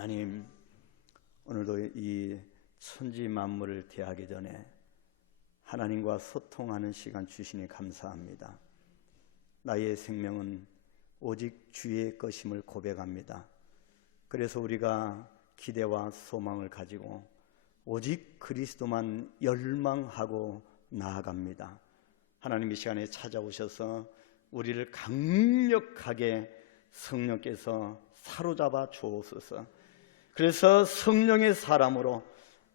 하나님, 오늘도 이 천지 만물을 대하기 전에 하나님과 소통하는 시간 주시니 감사합니다. 나의 생명은 오직 주의 것임을 고백합니다. 그래서 우리가 기대와 소망을 가지고 오직 그리스도만 열망하고 나아갑니다. 하나님, 이 시간에 찾아오셔서 우리를 강력하게 성령께서 사로잡아 주옵소서. 그래서 성령의 사람으로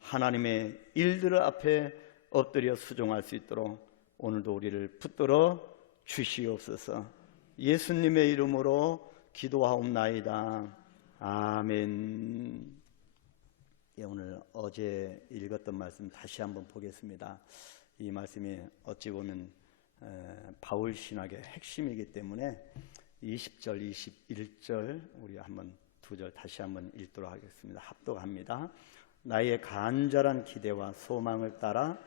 하나님의 일들 앞에 엎드려 수종할 수 있도록 오늘도 우리를 붙들어 주시옵소서. 예수님의 이름으로 기도하옵나이다. 아멘. 오늘 어제 읽었던 말씀 다시 한번 보겠습니다. 이 말씀이 어찌 보면 바울 신학의 핵심이기 때문에 20절, 21절 우리 한번 두 절 다시 한번 읽도록 하겠습니다. 합독합니다. 나의 간절한 기대와 소망을 따라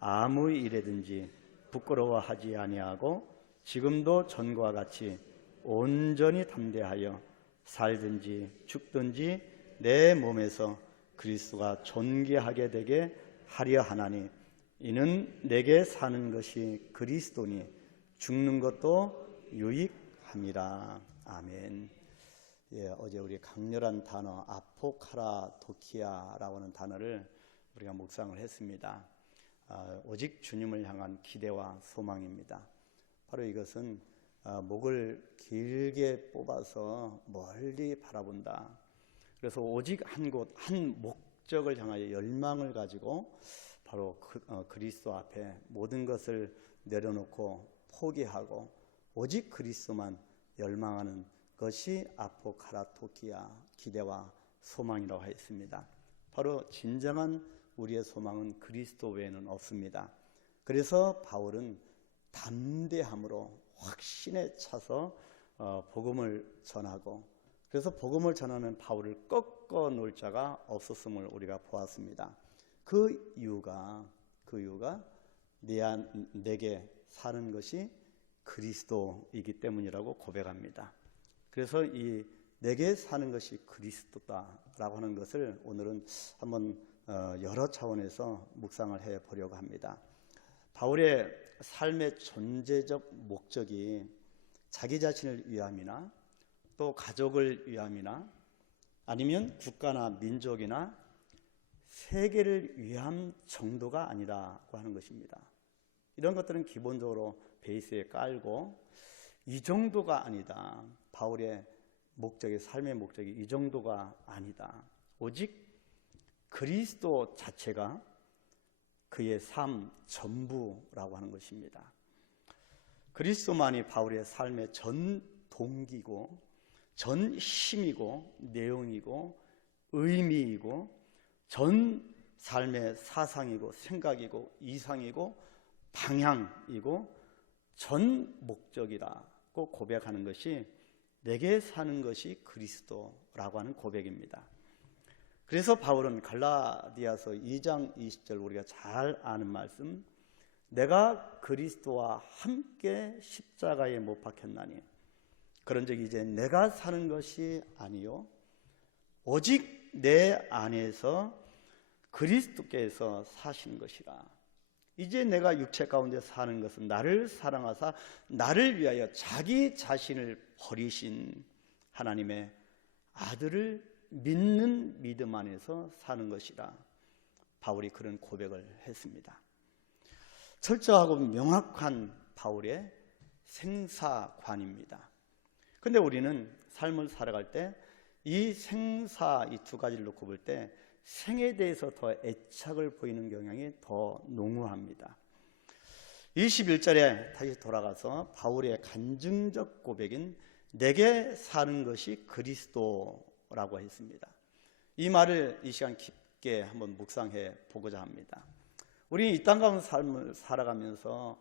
아무 일에든지 부끄러워하지 아니하고 지금도 전과 같이 온전히 담대하여 살든지 죽든지 내 몸에서 그리스도가 존귀하게 되게 하려 하나니 이는 내게 사는 것이 그리스도니 죽는 것도 유익함이라. 아멘. 어제 우리 강렬한 단어 아포카라토키아라고 하는 단어를 우리가 묵상을 했습니다. 오직 주님을 향한 기대와 소망입니다. 바로 이것은 목을 길게 뽑아서 멀리 바라본다. 그래서 오직 한 곳, 한 목적을 향하여 열망을 가지고 바로 그리스도 앞에 모든 것을 내려놓고 포기하고 오직 그리스도만 열망하는 것이 아포카라토키아, 기대와 소망이라고 하였습니다. 바로 진정한 우리의 소망은 그리스도 외에는 없습니다. 그래서 바울은 담대함으로 확신에 차서 복음을 전하고, 그래서 복음을 전하는 바울을 꺾어 놓을 자가 없었음을 우리가 보았습니다. 그 이유가 내게 사는 것이 그리스도이기 때문이라고 고백합니다. 그래서 이 내게 사는 것이 그리스도다라고 하는 것을 오늘은 한번 여러 차원에서 묵상을 해 보려고 합니다. 바울의 삶의 존재적 목적이 자기 자신을 위함이나 또 가족을 위함이나 아니면 국가나 민족이나 세계를 위함 정도가 아니라고 하는 것입니다. 이런 것들은 기본적으로 베이스에 깔고 이 정도가 아니다. 바울의 목적이, 삶의 목적이 이 정도가 아니다. 오직 그리스도 자체가 그의 삶 전부라고 하는 것입니다. 그리스도만이 바울의 삶의 전 동기고 전 힘이고 내용이고 의미이고 전 삶의 사상이고 생각이고 이상이고 방향이고 전 목적이라고 고백하는 것이 내게 사는 것이 그리스도라고 하는 고백입니다. 그래서 바울은 갈라디아서 2장 20절 우리가 잘 아는 말씀, 내가 그리스도와 함께 십자가에 못 박혔나니 그런즉 이제 내가 사는 것이 아니요 오직 내 안에서 그리스도께서 사시는 것이라. 이제 내가 육체 가운데 사는 것은 나를 사랑하사 나를 위하여 자기 자신을 버리신 하나님의 아들을 믿는 믿음 안에서 사는 것이라. 바울이 그런 고백을 했습니다. 철저하고 명확한 바울의 생사관입니다. 그런데 우리는 삶을 살아갈 때 이 생사, 이 두 가지를 놓고 볼 때 생에 대해서 더 애착을 보이는 경향이 더 농후합니다. 21절에 다시 돌아가서 바울의 간증적 고백인 내게 사는 것이 그리스도라고 했습니다. 이 말을 이 시간 깊게 한번 묵상해 보고자 합니다. 우리 이 땅 가운데 삶을 살아가면서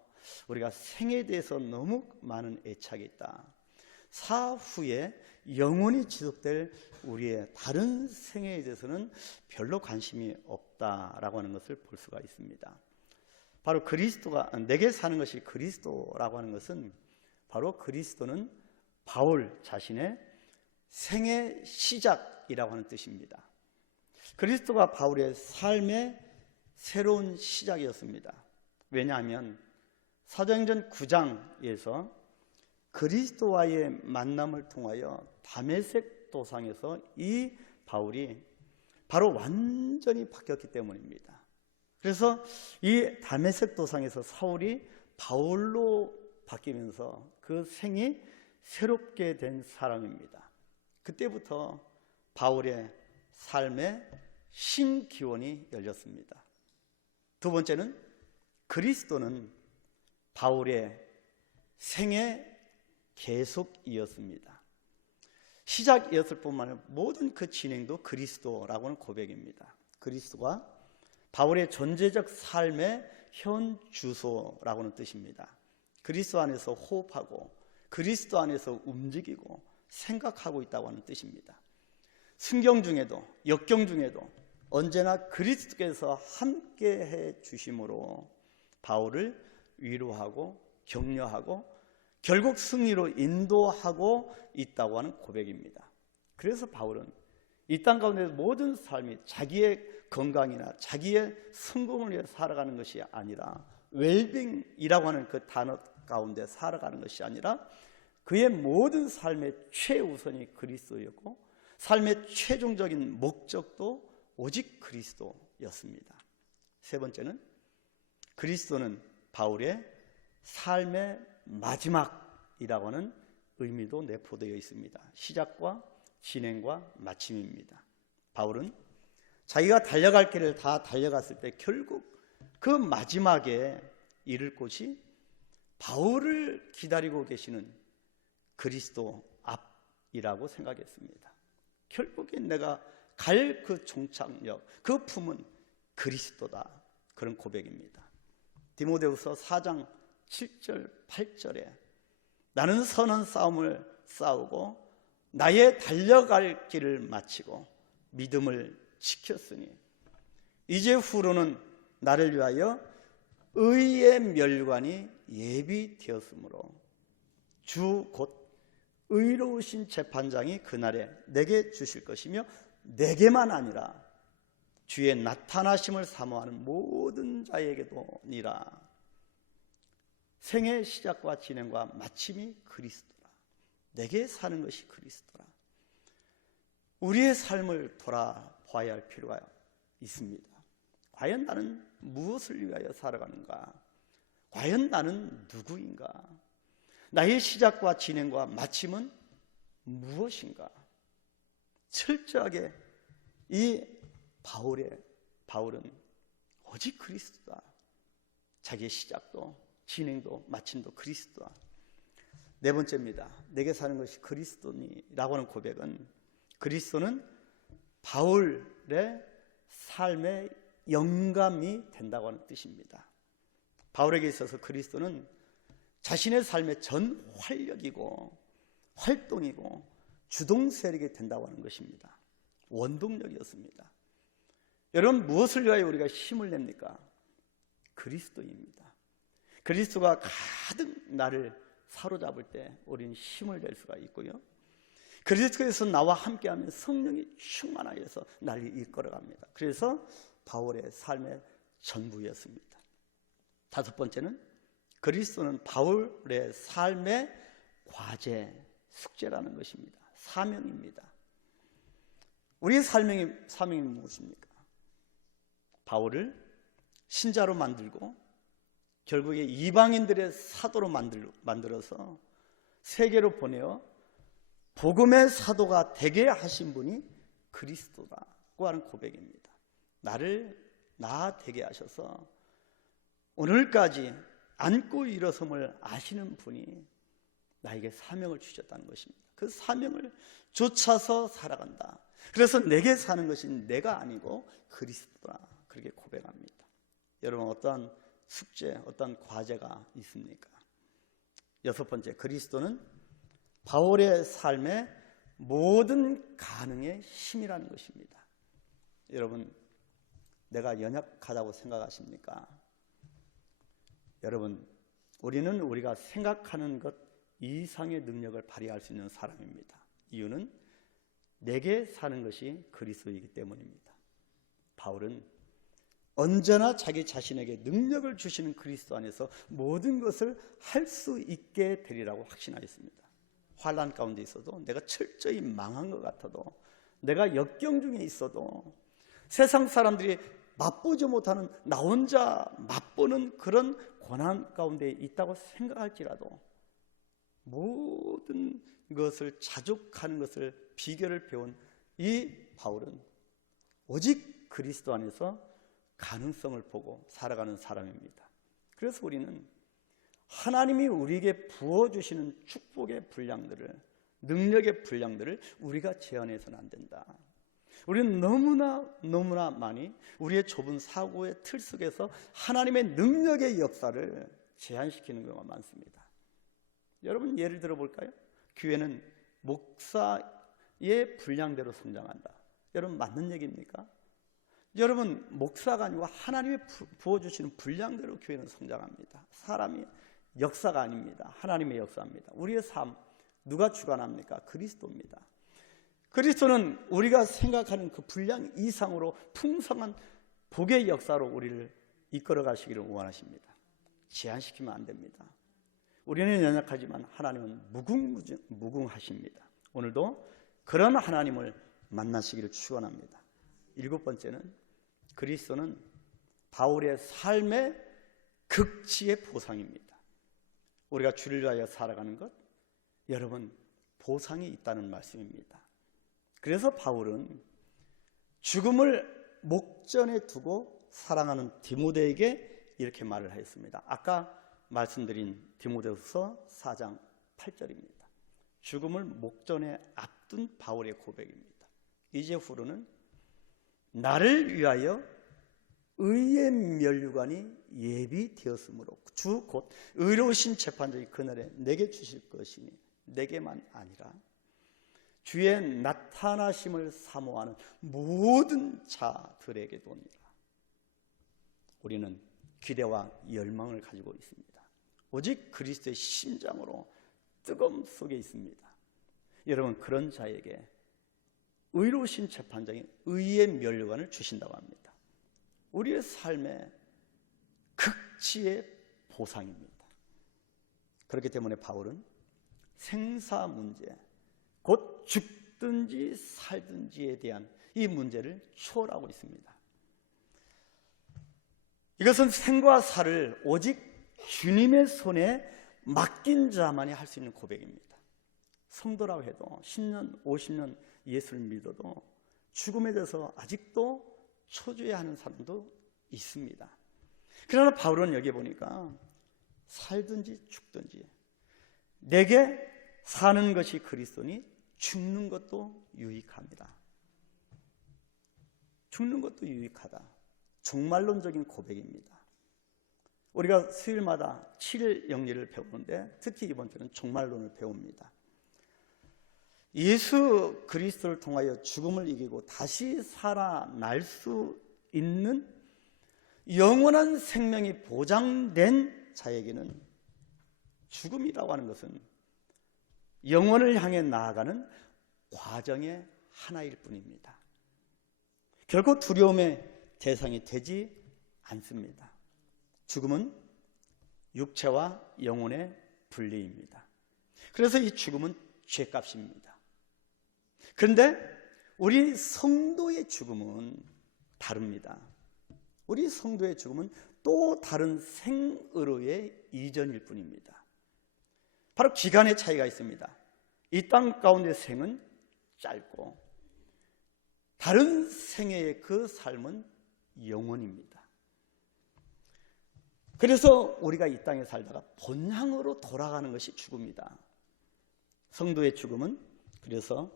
우리가 생에 대해서 너무 많은 애착이 있다. 사후에 영원히 지속될 우리의 다른 생애에 대해서는 별로 관심이 없다라고 하는 것을 볼 수가 있습니다. 바로 그리스도가 내게 사는 것이 그리스도라고 하는 것은 바로 그리스도는 바울 자신의 생의 시작, 시작이라고 하는 뜻입니다. 그리스도가 바울의 삶의 새로운 시작이었습니다. 왜냐하면 사도행전 9장에서 그리스도와의 만남을 통하여 다메섹 도상에서 이 바울이 바로 완전히 바뀌었기 때문입니다. 그래서 이 다메섹 도상에서 사울이 바울로 바뀌면서 그 생이 새롭게 된 사람입니다. 그때부터 바울의 삶에 신기원이 열렸습니다. 두 번째는 그리스도는 바울의 생의 계속이었습니다. 시작이었을 뿐만 아니라 모든 그 진행도 그리스도라고는 고백입니다. 그리스도가 바울의 존재적 삶의 현 주소라고는 뜻입니다. 그리스도 안에서 호흡하고 그리스도 안에서 움직이고 생각하고 있다고 하는 뜻입니다. 순경 중에도 역경 중에도 언제나 그리스도께서 함께해 주심으로 바울을 위로하고 격려하고 결국 승리로 인도하고 있다고 하는 고백입니다. 그래서 바울은 이 땅 가운데 모든 삶이 자기의 건강이나 자기의 성공을 위해 살아가는 것이 아니라 웰빙이라고 하는 그 단어 가운데 살아가는 것이 아니라 그의 모든 삶의 최우선이 그리스도였고 삶의 최종적인 목적도 오직 그리스도였습니다. 세 번째는 그리스도는 바울의 삶의 마지막이라고 하는 의미도 내포되어 있습니다. 시작과 진행과 마침입니다. 바울은 자기가 달려갈 길을 다 달려갔을 때 결국 그 마지막에 이를 곳이 바울을 기다리고 계시는 그리스도 앞이라고 생각했습니다. 결국에 내가 갈 그 종착역, 그 품은 그리스도다. 그런 고백입니다. 디모데후서 4장 7절 8절에 나는 선한 싸움을 싸우고 나의 달려갈 길을 마치고 믿음을 지켰으니 이제 후로는 나를 위하여 의의 멸관이 예비되었으므로 주 곧 의로우신 재판장이 그날에 내게 주실 것이며 내게만 아니라 주의 나타나심을 사모하는 모든 자에게도니라. 생의 시작과 진행과 마침이 그리스도라. 내게 사는 것이 그리스도라. 우리의 삶을 돌아봐야 할 필요가 있습니다. 과연 나는 무엇을 위하여 살아가는가? 과연 나는 누구인가? 나의 시작과 진행과 마침은 무엇인가? 철저하게 이 바울은 오직 그리스도다. 자기의 시작도 진행도 마침도 그리스도다. 네 번째입니다. 내게 사는 것이 그리스도니라고 하는 고백은 그리스도는 바울의 삶의 영감이 된다고 하는 뜻입니다. 바울에게 있어서 그리스도는 자신의 삶의 전 활력이고 활동이고 주동 세력이 된다고 하는 것입니다. 원동력이었습니다. 여러분, 무엇을 위하여 우리가 힘을 냅니까? 그리스도입니다. 그리스도가 가득 나를 사로잡을 때 우리는 힘을 낼 수가 있고요. 그리스도에서 나와 함께하면 성령이 충만하여서 나를 이끌어갑니다. 그래서 바울의 삶의 전부였습니다. 다섯 번째는 그리스도는 바울의 삶의 과제, 숙제라는 것입니다. 사명입니다. 우리의 사명이 무엇입니까? 바울을 신자로 만들고 결국에 이방인들의 사도로 만들어서 세계로 보내어 복음의 사도가 되게 하신 분이 그리스도라고 하는 고백입니다. 나 되게 하셔서 오늘까지 안고 일어섬을 아시는 분이 나에게 사명을 주셨다는 것입니다. 그 사명을 좇아서 살아간다. 그래서 내게 사는 것은 내가 아니고 그리스도라. 그렇게 고백합니다. 여러분, 어떠한 숙제, 어떤 과제가 있습니까? 여섯 번째, 그리스도는 바울의 삶의 모든 가능의 힘이라는 것입니다. 여러분, 내가 연약하다고 생각하십니까? 여러분, 우리는 우리가 생각하는 것 이상의 능력을 발휘할 수 있는 사람입니다. 이유는 내게 사는 것이 그리스도이기 때문입니다. 바울은 언제나 자기 자신에게 능력을 주시는 그리스도 안에서 모든 것을 할 수 있게 되리라고 확신하였습니다. 환난 가운데 있어도, 내가 철저히 망한 것 같아도, 내가 역경 중에 있어도, 세상 사람들이 맛보지 못하는 나 혼자 맛보는 그런 고난 가운데 있다고 생각할지라도 모든 것을 자족하는 것을, 비결을 배운 이 바울은 오직 그리스도 안에서 가능성을 보고 살아가는 사람입니다. 그래서 우리는 하나님이 우리에게 부어주시는 축복의 분량들을, 능력의 분량들을 우리가 제한해서는 안 된다. 우리는 너무나 많이 우리의 좁은 사고의 틀 속에서 하나님의 능력의 역사를 제한시키는 경우가 많습니다. 여러분, 예를 들어 볼까요? 교회는 목사의 분량대로 성장한다. 여러분, 맞는 얘기입니까? 여러분, 목사가 아니고 하나님이 부어주시는 분량대로 교회는 성장합니다. 사람이 역사가 아닙니다. 하나님의 역사입니다. 우리의 삶 누가 주관합니까? 그리스도입니다. 그리스도는 우리가 생각하는 그 분량 이상으로 풍성한 복의 역사로 우리를 이끌어 가시기를 원하십니다. 제한시키면 안 됩니다. 우리는 연약하지만 하나님은 무궁하십니다. 오늘도 그런 하나님을 만나시기를 축원합니다. 7번째는 그리스도는 바울의 삶의 극치의 보상입니다. 우리가 주를 위하여 살아가는 것, 여러분, 보상이 있다는 말씀입니다. 그래서 바울은 죽음을 목전에 두고 사랑하는 디모데에게 이렇게 말을 했습니다. 아까 말씀드린 디모데후서 4장 8절입니다. 죽음을 목전에 앞둔 바울의 고백입니다. 이제 후로는 나를 위하여 의의 면류관이 예비되었으므로 주 곧 의로우신 재판장이 그날에 내게 주실 것이니 내게만 아니라 주의 나타나심을 사모하는 모든 자들에게도니라. 우리는 기대와 열망을 가지고 있습니다. 오직 그리스도의 심장으로 뜨거움 속에 있습니다. 여러분, 그런 자에게 의로우신 재판장이 의의 면류관을 주신다고 합니다. 우리의 삶의 극치의 보상입니다. 그렇기 때문에 바울은 생사 문제, 곧 죽든지 살든지에 대한 이 문제를 초월하고 있습니다. 이것은 생과 사를 오직 주님의 손에 맡긴 자만이 할 수 있는 고백입니다. 성도라고 해도 10년, 50년 예수를 믿어도 죽음에 대해서 아직도 초조해하는 사람도 있습니다. 그러나 바울은 여기 보니까 살든지 죽든지 내게 사는 것이 그리스도니 죽는 것도 유익합니다. 죽는 것도 유익하다. 종말론적인 고백입니다. 우리가 수요일마다 7일 영리를 배우는데 특히 이번 주는 종말론을 배웁니다. 예수 그리스도를 통하여 죽음을 이기고 다시 살아날 수 있는 영원한 생명이 보장된 자에게는 죽음이라고 하는 것은 영원을 향해 나아가는 과정의 하나일 뿐입니다. 결코 두려움의 대상이 되지 않습니다. 죽음은 육체와 영혼의 분리입니다. 그래서 이 죽음은 죄값입니다. 그런데 우리 성도의 죽음은 다릅니다. 우리 성도의 죽음은 또 다른 생으로의 이전일 뿐입니다. 바로 기간의 차이가 있습니다. 이 땅 가운데 생은 짧고 다른 생애의 그 삶은 영원입니다. 그래서 우리가 이 땅에 살다가 본향으로 돌아가는 것이 죽음이다. 성도의 죽음은 그래서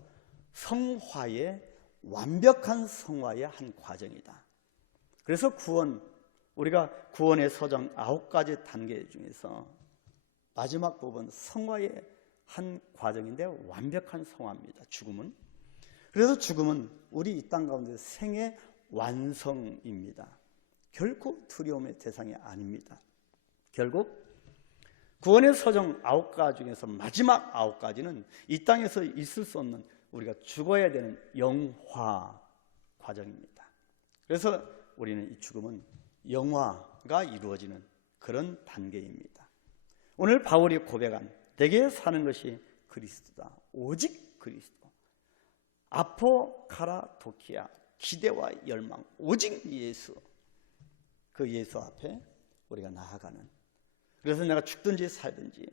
성화의 완벽한 성화의 한 과정이다. 그래서 우리가 구원의 서정 9가지 단계 중에서 마지막 부분 성화의 한 과정인데 완벽한 성화입니다. 죽음은. 그래서 죽음은 우리 이 땅 가운데 생의 완성입니다. 결코 두려움의 대상이 아닙니다. 결국 구원의 서정 9가지 중에서 마지막 9가지는 이 땅에서 있을 수 없는 우리가 죽어야 되는 영화 과정입니다. 그래서 우리는 이 죽음은 영화가 이루어지는 그런 단계입니다. 오늘 바울이 고백한 내게 사는 것이 그리스도다. 오직 그리스도. 아포카라토키아, 기대와 열망, 오직 예수. 그 예수 앞에 우리가 나아가는. 그래서 내가 죽든지 살든지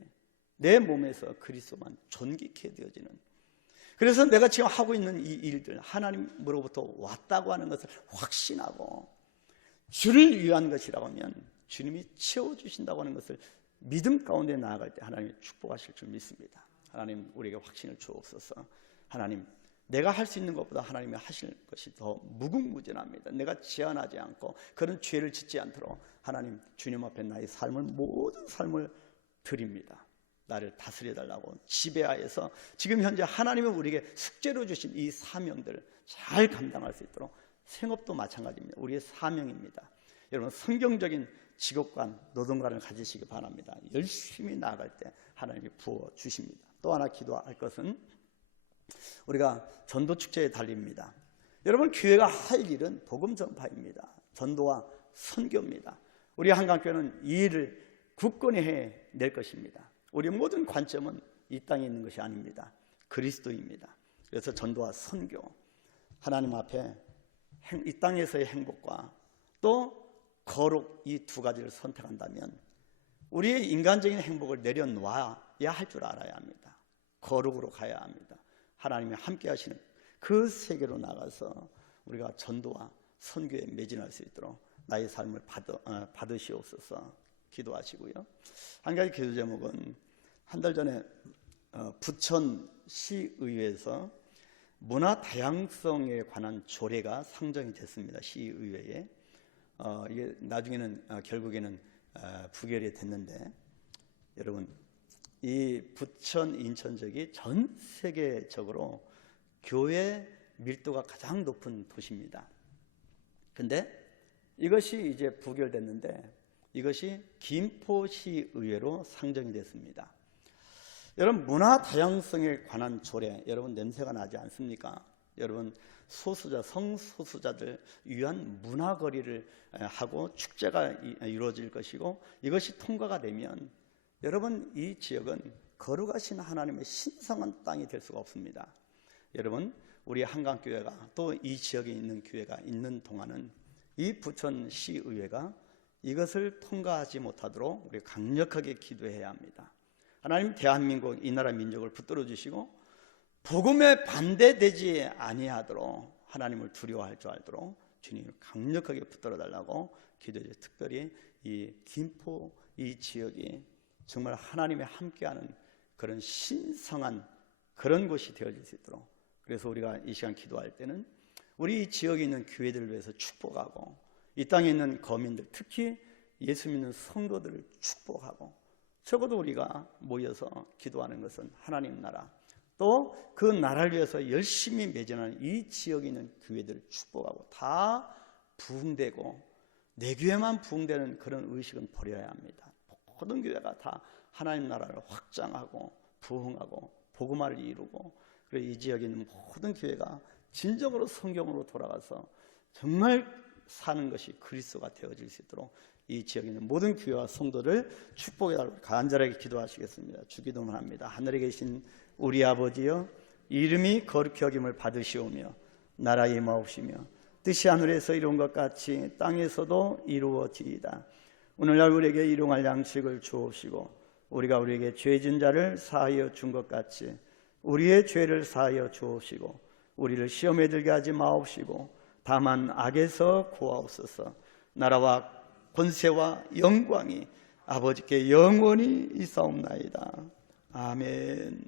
내 몸에서 그리스도만 존귀케 되어지는. 그래서 내가 지금 하고 있는 이 일들 하나님으로부터 왔다고 하는 것을 확신하고 주를 위한 것이라고 하면 주님이 채워주신다고 하는 것을 믿음 가운데 나아갈 때 하나님이 축복하실 줄 믿습니다. 하나님 우리에게 확신을 주옵소서. 하나님 내가 할 수 있는 것보다 하나님이 하실 것이 더 무궁무진합니다. 내가 제한하지 않고 그런 죄를 짓지 않도록 하나님 주님 앞에 나의 삶을 모든 삶을 드립니다. 나를 다스려달라고 지배하여서 지금 현재 하나님은 우리에게 숙제로 주신 이 사명들을 잘 감당할 수 있도록 생업도 마찬가지입니다. 우리의 사명입니다. 여러분 성경적인 직업관, 노동관을 가지시기 바랍니다. 열심히 나아갈 때 하나님이 부어주십니다. 또 하나 기도할 것은 우리가 전도축제에 달립니다. 여러분 교회가 할 일은 복음 전파입니다. 전도와 선교입니다. 우리 한강교회는 이 일을 굳건히 해낼 것입니다. 우리 모든 관점은 이 땅에 있는 것이 아닙니다. 그리스도입니다. 그래서 전도와 선교, 하나님 앞에 이 땅에서의 행복과 또 거룩 이 두 가지를 선택한다면 우리의 인간적인 행복을 내려놔야 할 줄 알아야 합니다. 거룩으로 가야 합니다. 하나님이 함께 하시는 그 세계로 나가서 우리가 전도와 선교에 매진할 수 있도록 나의 삶을 받으시옵소서. 기도하시고요. 한 가지 기도 제목은 한 달 전에 부천시의회에서 문화 다양성에 관한 조례가 상정이 됐습니다. 시의회에. 이게 나중에는 결국에는 부결이 됐는데, 여러분 이 부천 인천 지역이 전 세계적으로 교회 밀도가 가장 높은 도시입니다. 근데 이것이 이제 부결됐는데 이것이 김포시 의회로 상정이 됐습니다. 여러분 문화 다양성에 관한 조례, 여러분 냄새가 나지 않습니까? 여러분 소수자, 성소수자들 위한 문화거리를 하고 축제가 이루어질 것이고 이것이 통과가 되면 여러분 이 지역은 거룩하신 하나님의 신성한 땅이 될 수가 없습니다. 여러분 우리 한강교회가 또 이 지역에 있는 교회가 있는 동안은 이 부천시의회가 이것을 통과하지 못하도록 우리 강력하게 기도해야 합니다. 하나님 대한민국 이 나라 민족을 붙들어 주시고 복음에 반대되지 아니하도록 하나님을 두려워할 줄 알도록 주님을 강력하게 붙들어 달라고 기도해 주세요. 특별히 이 김포 이 지역이 정말 하나님의 함께하는 그런 신성한 그런 곳이 되어질 수 있도록, 그래서 우리가 이 시간 기도할 때는 우리 이 지역에 있는 교회들을 위해서 축복하고 이 땅에 있는 거민들, 특히 예수 믿는 성도들을 축복하고, 적어도 우리가 모여서 기도하는 것은 하나님 나라, 또 그 나라를 위해서 열심히 매진하는 이 지역에 있는 교회들을 축복하고, 다 부흥되고 내 교회만 부흥되는 그런 의식은 버려야 합니다. 모든 교회가 다 하나님 나라를 확장하고 부흥하고 복음화를 이루고, 그리고 이 지역에 있는 모든 교회가 진정으로 성경으로 돌아가서 정말 사는 것이 그리스도가 되어질 수 있도록 이 지역에 있는 모든 교회와 성도를 축복해 달라고 간절하게 기도하시겠습니다. 주기도만 합니다. 하늘에 계신 우리 아버지여, 이름이 거룩히 여김을 받으시오며 나라에 임하옵시며 뜻이 하늘에서 이룬 것 같이 땅에서도 이루어지이다. 오늘날 우리에게 일용할 양식을 주옵시고 우리가 우리에게 죄 진 자를 사하여 준 것 같이 우리의 죄를 사하여 주옵시고 우리를 시험에 들게 하지 마옵시고 다만 악에서 구하옵소서. 나라와 권세와 영광이 아버지께 영원히 있사옵나이다. 아멘.